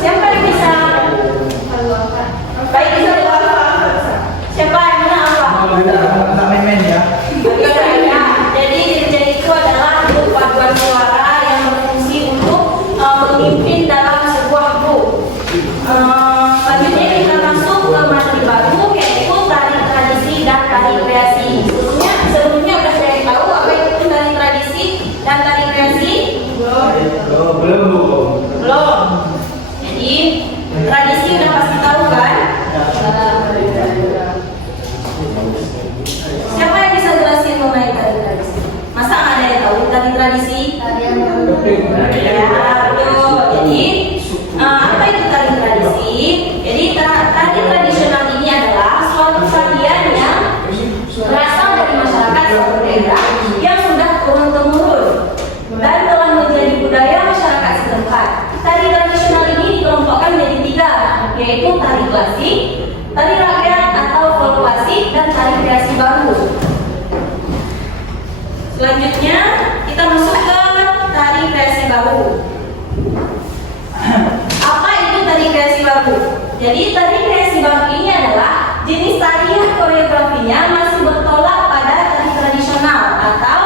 Siapa yang bisa? Baik, bisa dilakukan. Siapa yang menang apa? Main-main ya. Ya, jadi dirjen itu adalah grup paduan suara yang berfungsi untuk memimpin dalam sebuah grup. Selanjutnya kita masuk ke materi baru, yaitu tari tradisi dan tari kreasi. Sebelumnya udah saya tahu apa itu tari tradisi dan tari kreasi? Belum. Jadi tradisi udah pasti tahu kan? Siapa yang bisa jelasin mengenai tari tradisi? Masa nggak ada yang tahu tari tradisi? Ya, betul. Jadi apa itu tari tradisi? Jadi tari tradisional ini adalah suatu tarian yang berasal dari masyarakat suatu daerah yang sudah turun-temurun dan telah menjadi budaya masyarakat setempat. Tari tradisional ini dikelompokkan menjadi 3, yaitu tari klasik, tari rakyat atau folk klasik, dan tari kreasi baru. Selanjutnya kita masuk ke tari kreasi baru. Apa itu tari kreasi baru? Jadi tari kreasi baru ini adalah jenis tari yang koreografinya masih bertolak pada tari tradisional atau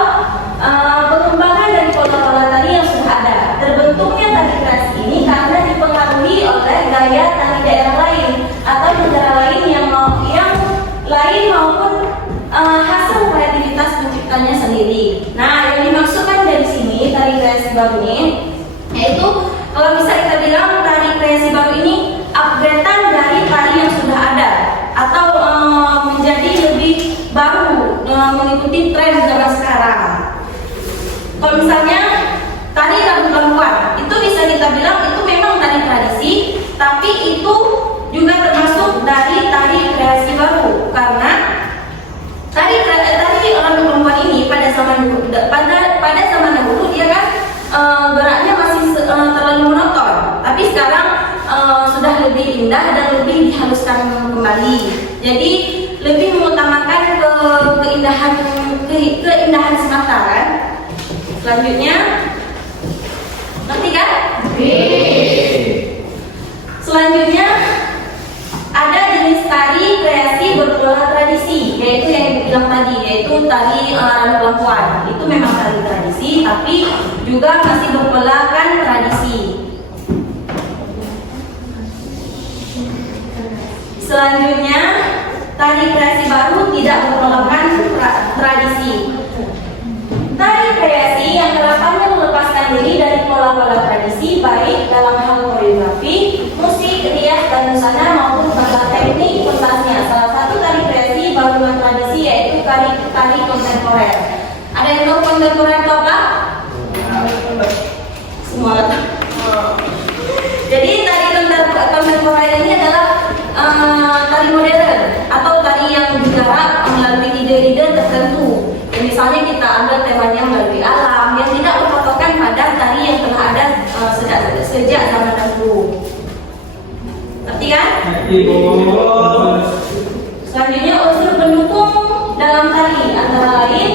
pengembangan dari pola-pola tari yang sudah ada. Terbentuknya tari kreasi ini karena dipengaruhi oleh gaya tari daerah lain atau negara lain yang lain maupun hasil kreativitas penciptanya sendiri. Nah, yang dimaksudkan dari sini tari kreasi baru ini, yaitu kalau bisa kita bilang tari kreasi baru ini upgradean dari tari yang sudah ada atau menjadi lebih baru mengikuti tren zaman sekarang. Kalau misalnya tari lagu perempuan, itu bisa kita bilang itu memang tari tradisi, tapi itu juga termasuk dari tari kreasi baru karena tari lagu perempuan ini pada zaman dahulu dia kan geraknya masih terlalu monoton, tapi sekarang sudah lebih indah dan lebih dihaluskan kembali. Jadi lebih mengutamakan keindahan semata kan. Selanjutnya, ngerti kan? Selanjutnya ada jenis tari kreasi berpola tradisi, yaitu yang dibilang tadi, yaitu tari lagu perempuan. Itu memang tari tradisi, tapi juga masih berpolakan tradisi. Selanjutnya, tari kreasi baru tidak berpolakan tradisi. Tari kreasi yang harapannya melepaskan diri dari pola-pola tradisi, baik dalam hal koreografi, musik, rias, dan busana maupun pada teknik pentasnya. Salah satu tari kreasi baru dengan tradisi yaitu tari kontemporer. Ada yang tahu kontemporer itu apa? Semua. Jadi tari kontemporer ini adalah tari modern atau tari yang digarap melalui ide-ide tertentu. Misalnya kita ambil temanya melalui alam yang tidak berpatokan pada tari yang telah ada sejak zaman dahulu. Ngerti kan? Selanjutnya unsur pendukung dalam tari antara lain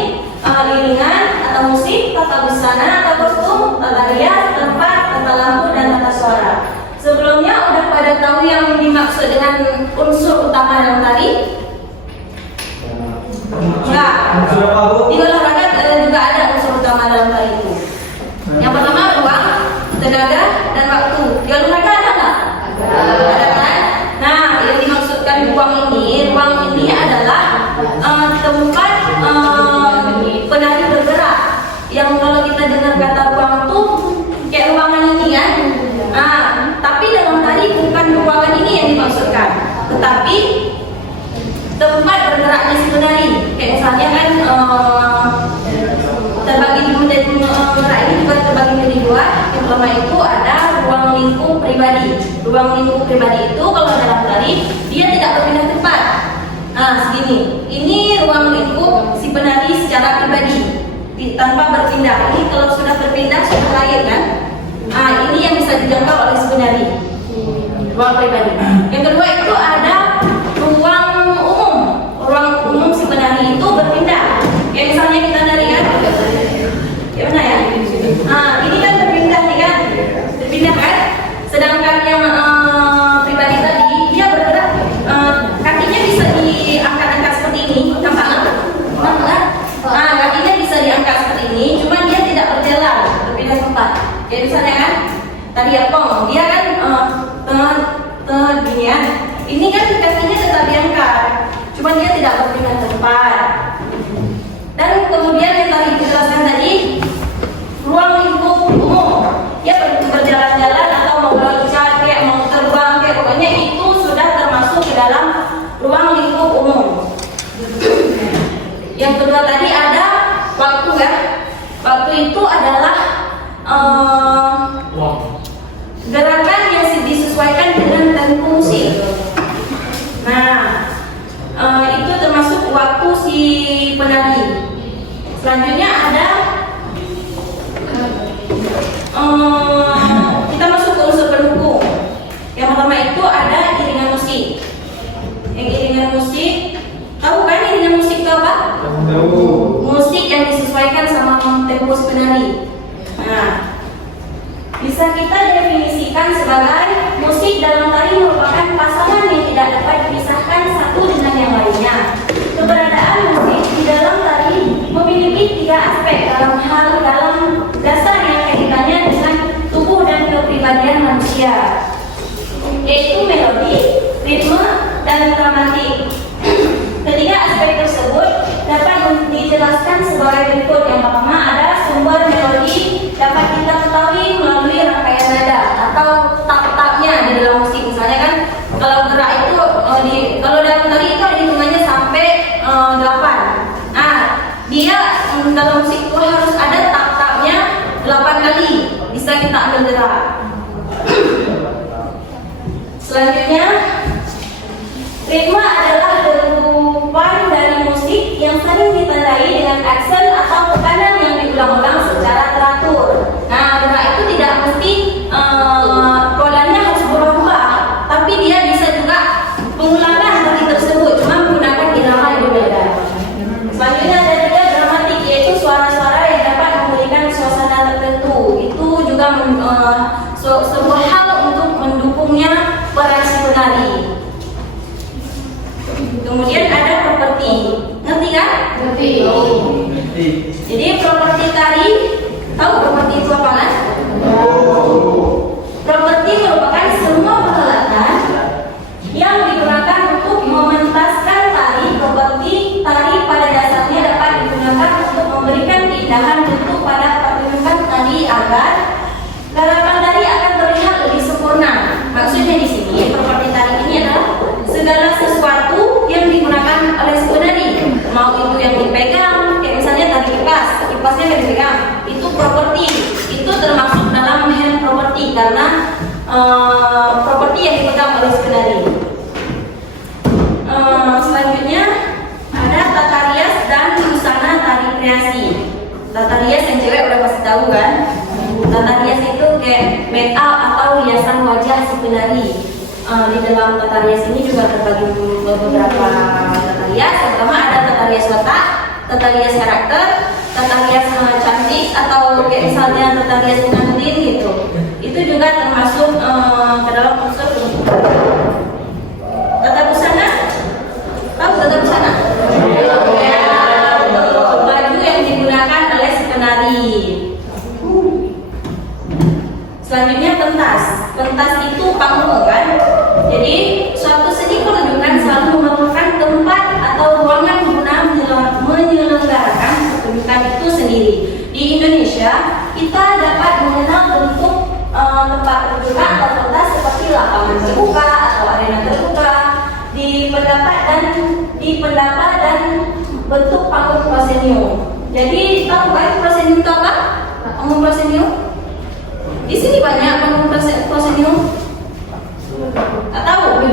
iringan atau musik, tata busana atau kostum, tata rias, tempat, tata lampu, dan tata suara. Sebelumnya udah pada tahu yang dimaksud dengan unsur utama dalam tari? Enggak. Di olahraga juga ada unsur utama dalam tari itu. Yang pertama ruang, tenaga, dan waktu. Di olahraga ada nggak? Ada kan? Nah, yang dimaksudkan ruang ini adalah tempat penari bergerak. Yang kalau kita dengar kata ruang tuh kayak ruangan ini kan? Tapi dalam tari bukan ruangan ini yang dimaksudkan, tetapi tempat bergeraknya si penari. Kayak misalnya kan terbagi dulu dan gerak ini juga terbagi menjadi 2. Yang pertama itu ada ruang lingkup pribadi. Ruang lingkup pribadi itu kalau dalam tari dia tidak berpindah tempat. Segini. Ini ruang lingkup si penari secara pribadi tanpa berpindah. Ini kalau sudah berpindah sudah lain kan? Ini yang bisa dijangkau oleh si penari. Ruang pribadi. Yang kedua itu ada ruang umum. Ruang umum si penari itu berpindah. Kayak misalnya kita nari kan? Ya benar ya? Ini misalnya kan tadi Apong, dia kan ginian. Ini kan kakinya tetap diangkat, cuma dia tidak berpindah tempat. Dan kemudian yang tadi dijelaskan tadi, ruang lingkup umum, dia berjalan-jalan atau mau loncat kayak mau terbang kayak pokoknya itu sudah termasuk ke dalam ruang lingkup umum. Yang kedua tadi ada waktu ya. Waktu itu adalah gerakan yang disesuaikan dengan tempo musik. Nah, itu termasuk waktu si penari. Selanjutnya ada kita masuk ke unsur pendukung. Yang pertama itu ada iringan musik. Yang iringan musik, tahu kan iringan musik itu apa? Musik yang disesuaikan sama tempo si penari. Nah, bisa kita definisikan sebagai musik dalam tari merupakan pasangan yang tidak dapat dipisahkan satu dengan yang lainnya. Keberadaan musik di dalam tari memiliki 3 aspek dalam dasar yang kaitannya dengan tubuh dan kepribadian manusia, yaitu melodi, ritme, dan dramatik. Ketiga aspek tersebut dapat dijelaskan sebagai berikut. Yang pertama ada sumber melodi dapat kita ketahui melalui rangkaian nada atau tak-taknya di dalam musik. Misalnya kan kalau gerak itu kalau dalam tari itu ada hitungannya sampai 8. Nah, dia dalam musik itu harus ada tak-taknya 8 kali bisa kita ambil gerak. Selanjutnya, ritme adalah derupan dari musik yang sering ditandai dengan aksen atau tekanan yang diulang-ulang secara teratur. Nah, gerak itu tidak mesti polanya harus berubah, tapi dia bisa juga pengulangan tadi tersebut, cuma menggunakan irama yang berbeda. Selanjutnya ada juga dramatik, yaitu suara-suara yang dapat memberikan suasana tertentu. Itu juga sebuah hal untuk mendukungnya peran si penari. Kemudian ada properti, ngerti kan? Ngerti. Jadi properti tari, tahu properti itu apa kan? Properti merupakan semua peralatan yang digunakan untuk mementaskan tari. Properti tari pada dasarnya dapat digunakan untuk memberikan keindahan bentuk pada pertunjukan tari agar gerakan tari akan terlihat lebih sempurna. Maksudnya di sini properti tari ini adalah segala sesuatu yang digunakan oleh si penari, mau itu yang dipegang, kayak misalnya tadi kipasnya yang dipegang, itu properti, itu termasuk dalam hand properti karena properti yang dipegang oleh si penari. Selanjutnya ada tata rias dan busana tari kreasi. Tata rias yang cewek udah pasti tahu kan? Tata rias itu kayak make up atau hiasan wajah si penari. Di dalam tata rias ini juga terbagi beberapa tata rias. Yang pertama ada tata rias watak, tata rias karakter, tata rias cantik atau kayak misalnya tata rias dengan lin gitu. Itu juga termasuk ke dalam unsur tata busana. Tahu tata busana? Ya, baju yang digunakan oleh si penari. Selanjutnya pentas. Pentas itu panggung kan? Jadi suatu seni pertunjukan selalu memerlukan tempat atau ruangan guna menyelenggarakan pertunjukan itu sendiri. Di Indonesia kita dapat mengenal bentuk tempat pertunjukan atau pentas seperti lapangan terbuka atau arena terbuka, di pendapat dan bentuk panggung prosenium. Jadi tahu kan prosenium itu apa? Panggung prosenium? Di sini banyak panggung prosenium. Tak tahu?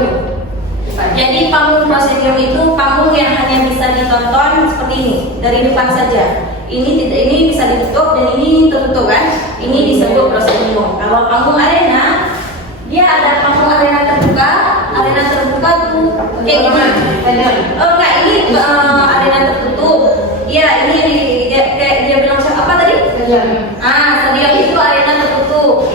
Jadi panggung prosenium itu panggung yang hanya bisa ditonton seperti ini dari depan saja. Ini bisa ditutup dan ini tertutup kan? Ini disebut prosenium. Kalau panggung arena, dia ada panggung arena terbuka. Arena terbuka tuh kayak gini. Enggak, ini arena tertutup. Iya, ini dia bilang apa tadi? Stadion itu arena tertutup.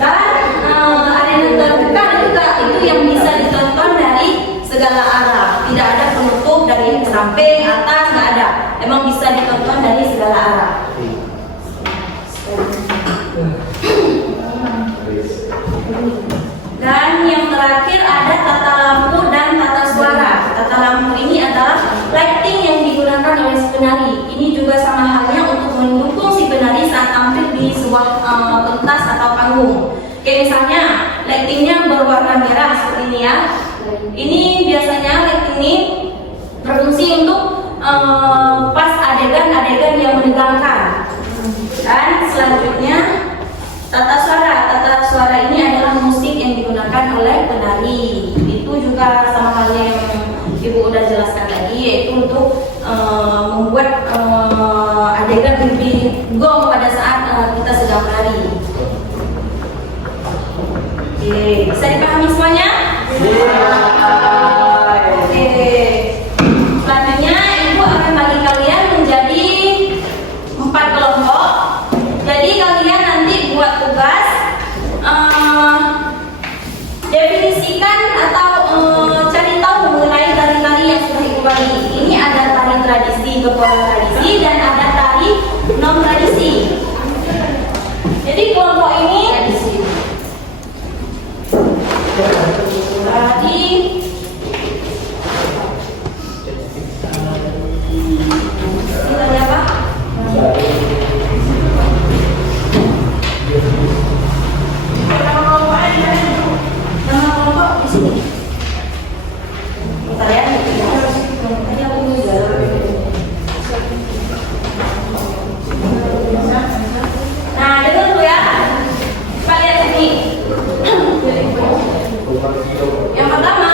Dan arena terbuka juga itu yang bisa ditonton dari segala arah. Tidak ada penutup dari samping, atas, nggak ada. Emang bisa ditonton dari segala arah. misalnya lightingnya berwarna merah seperti ini ya. Ini biasanya lighting ini berfungsi untuk pas adegan-adegan yang menegangkan. Dan selanjutnya tata suara. Tata suara ini adalah musik yang digunakan oleh penari. Itu juga sama halnya yang Ibu udah jelaskan tadi, yaitu untuk membuat adegan lebih gong pada saat kita sedang menari. Oke, bisa dipahami semuanya? Oke. Selanjutnya Ibu akan bagi kalian menjadi 4 kelompok. Jadi kalian nanti buat tugas definisikan atau cari tahu mengenai tari-tari yang sudah Ibu bagi. Ini ada tari tradisi, geporan tradisi, dan ada tari non tradisi. Jadi kelompok ini tadi tanya apa? Nama kelompok di sini. Bentar ya. Tadi aku nah, dengar dulu ya. Kita lihat sini. Yang pertama,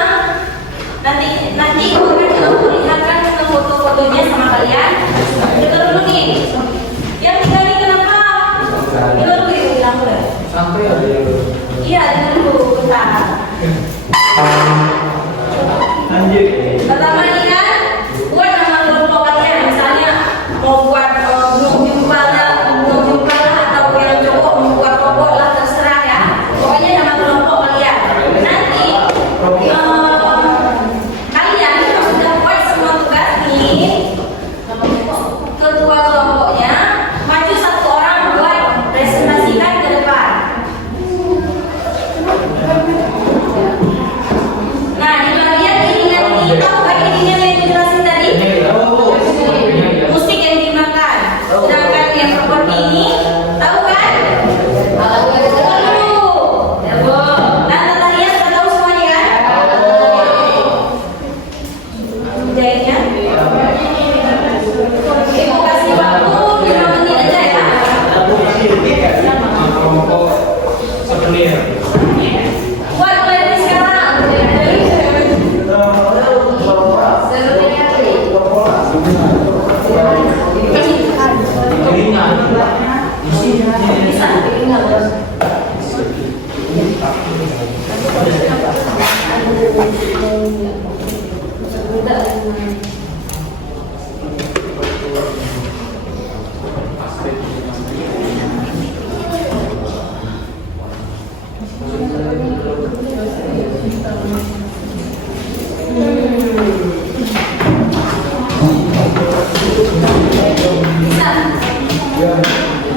nanti Ibu akan memperlihatkan foto-fotonya sama kalian. Dengar dulu nih. Yang tiga ini kenapa? Dengar dulu Ibu bilang dulu. Sampai ada. Iya, dengar dulu. Bentar. Lanjut. Pertama ini kan, buat nama kelompok kalian. Misalnya mau buat gunung jumpala atau yang cowok mau buat kelompok lah, terserah ya. Pokoknya nama kelompok kalian. Nanti kalian kalau sudah buat semua tugas nih, ketua kelompoknya maju satu orang buat presentasikan ke depan. Nah, di bagian iringan ini, tahu kan iringan yang dijelasin tadi? Musik yang digunakan. Sedangkan yang seperti ini, tahu kan? Tahu dulu. Nah, tarian sudah tahu semuanya kan? Jahitnya. Ibu kasih waktu 5 menit aja ya. Buat mulai dari sekarang.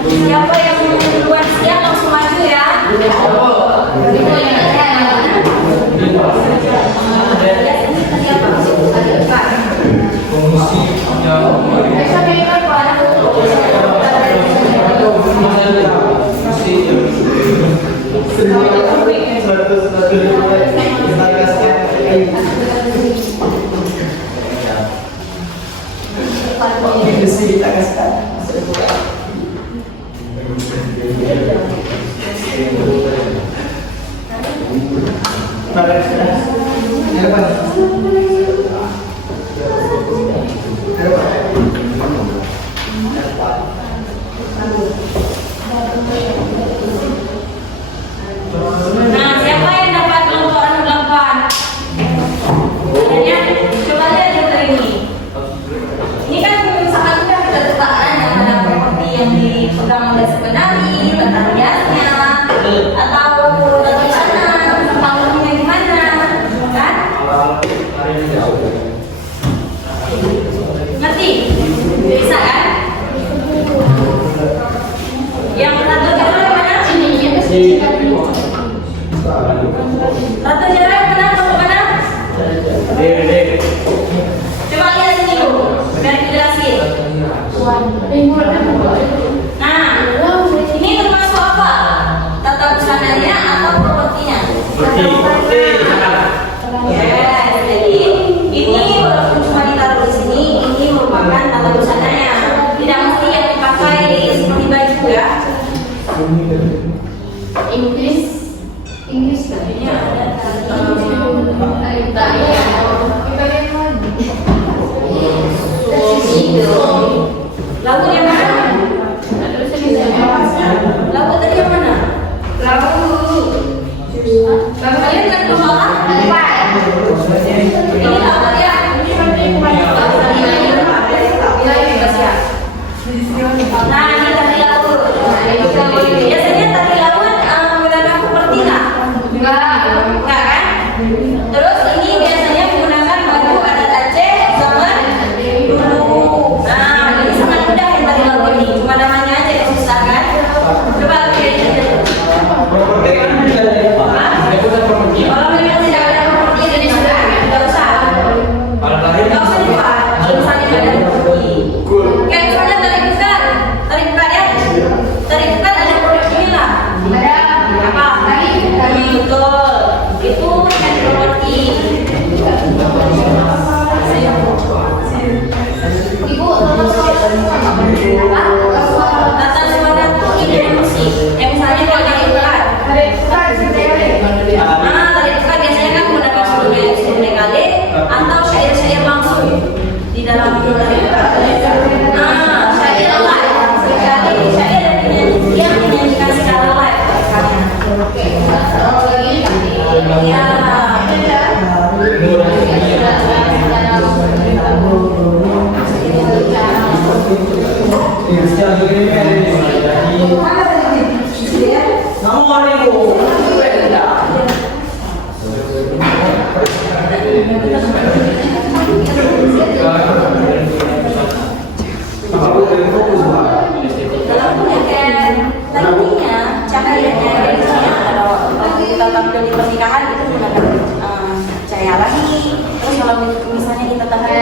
Siapa yang duluan siap langsung maju ya. Nah, siapa yang dapat kelompok 8? Adanya, coba lihat yang ini. Ini kan sangat mudah kita letakkan yang ada properti yang dipegang oleh si penari, tata riasnya, atau tulisan tahunnya di mana, kan? Ngerti? Bisa kan? Yang satu jalan mana? Satu jalan mana? Mana? Coba lihat sini dulu, biar dijelasin. Nah, ini termasuk apa? Tata busananya atau Inggris kan? Iya, ada. Lagu yang mana? Lagu tadi yang mana? Lagu kalian kan belum ini lagu ya? Nah, ini tadi lagu. Biasanya tadi lagu menggunakan seperti enggak kan? Terus ini biasanya menggunakan baju adat Aceh zaman dulu. Nah, ini sangat mudah yang tadi lagu ini. Cuma namanya aja yang susah kan? Coba lihat aja. Kalau memang tidak ada properti jadi sudah tidak usah. Tidak usah dibuat. Kalau misalnya tidak ada properti. Kayak misalnya tarik bukan ya. Tarik bukan ada properti lah. Ada Apa? Tadi betul. Itu yang properti. Ibu Tata suara itu ini musik. Yang misalnya kalau tarik bukan. Tarik bukan biasanya kan menggunakan suruh kali atau syair-syair langsung di dalam tarik bukan. Syair live sekali syair yang dinyanyikan secara live ya. Nantinya cahayanya kalau kita tampil di pernikahan itu menggunakan cahaya lagi. Terus kalau misalnya kita tampil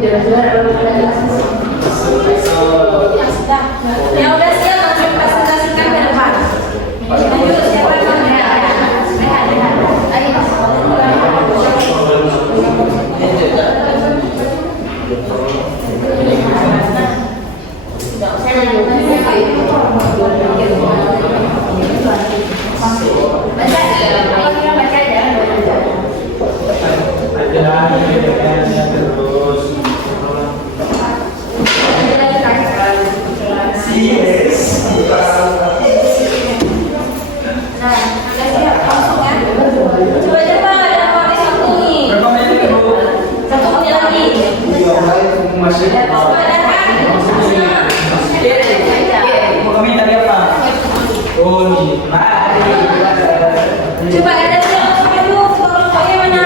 biasanya ya udah siap langsung presentasikan ke depan. Ayo siapa yang coba ada siapa dulu fotonya mana?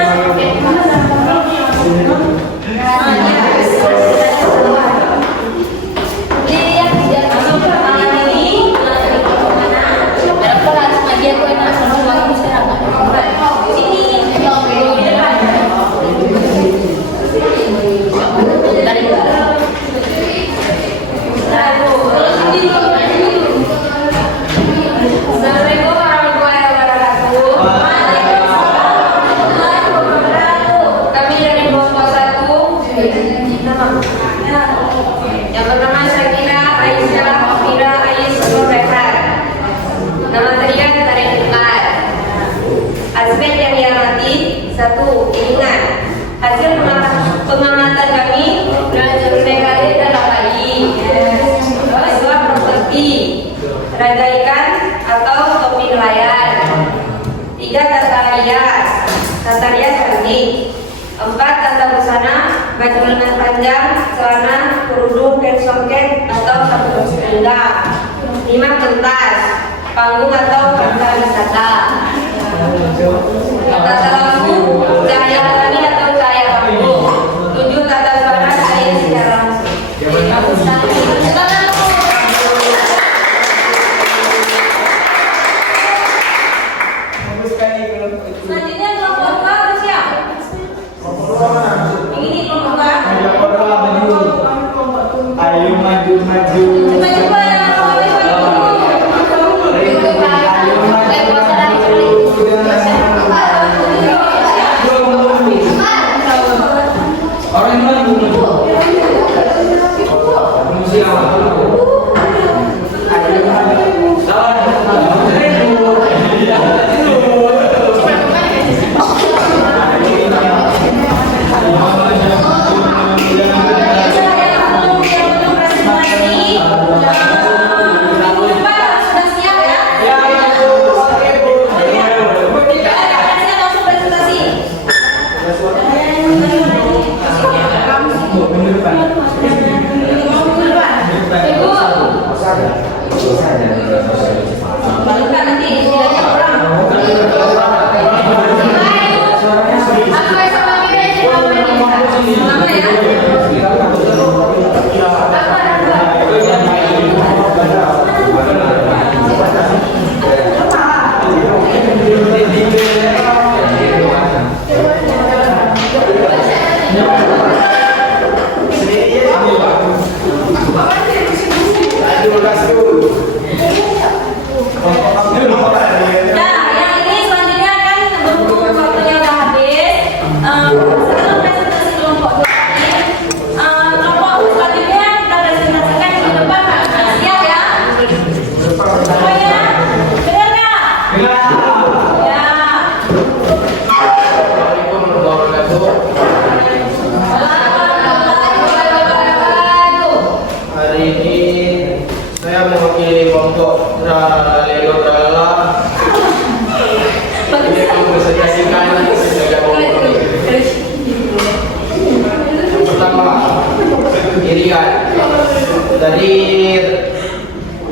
Yang pertama Syakira, Aisyah, Mofira, Ais, Nur Rehan. Nama tarian tarik bukan. Aspek yang diamati, 1. Ingat hasil pengamatan kami belajar kali dalam kali. 2. Properti raga ikan atau topi nelayan. 3. Tata rias cantik. 4. Tata busana, baju lengan panjang, celana, kerudung, kain songket atau sabun pinggang. 5. Pentas, panggung atau acara wisata. Selanjutnya kelompok 2 bersiap. Ini kelompok 2. Ayo maju. Coba yang Orang yang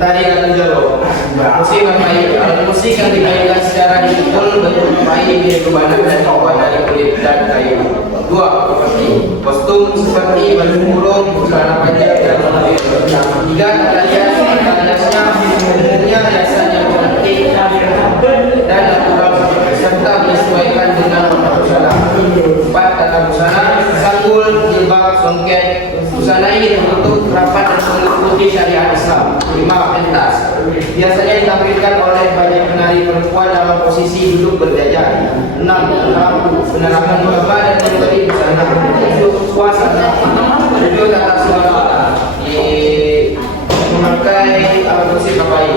tari dan jero. Musik yang dimainkan secara digital bentuk bayi mirip kebanan dan terbuat dari kulit dan kayu. 2. Kostum seperti baju kurung, celana panjang dan mobil. 3. Tarian umumnya biasanya penting dan natural serta menyesuaikan dengan warna busana. 4. Tata busana, sanggul, jilbab, songket. Busana ini terbentuk rapat dan mengikuti syariat Islam. 5. Pentas, biasanya ditampilkan oleh banyak penari perempuan dalam posisi duduk berjajar. 6. Penerangan ulama dan memberi busana. 7. Suasana. 7. Tata suara memakai alat musik kapai.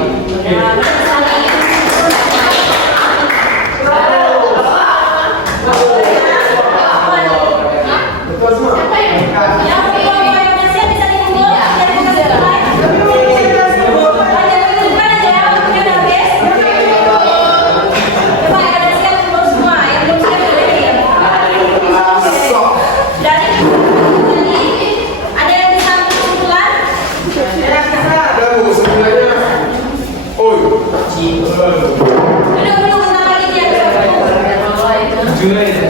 Jurek.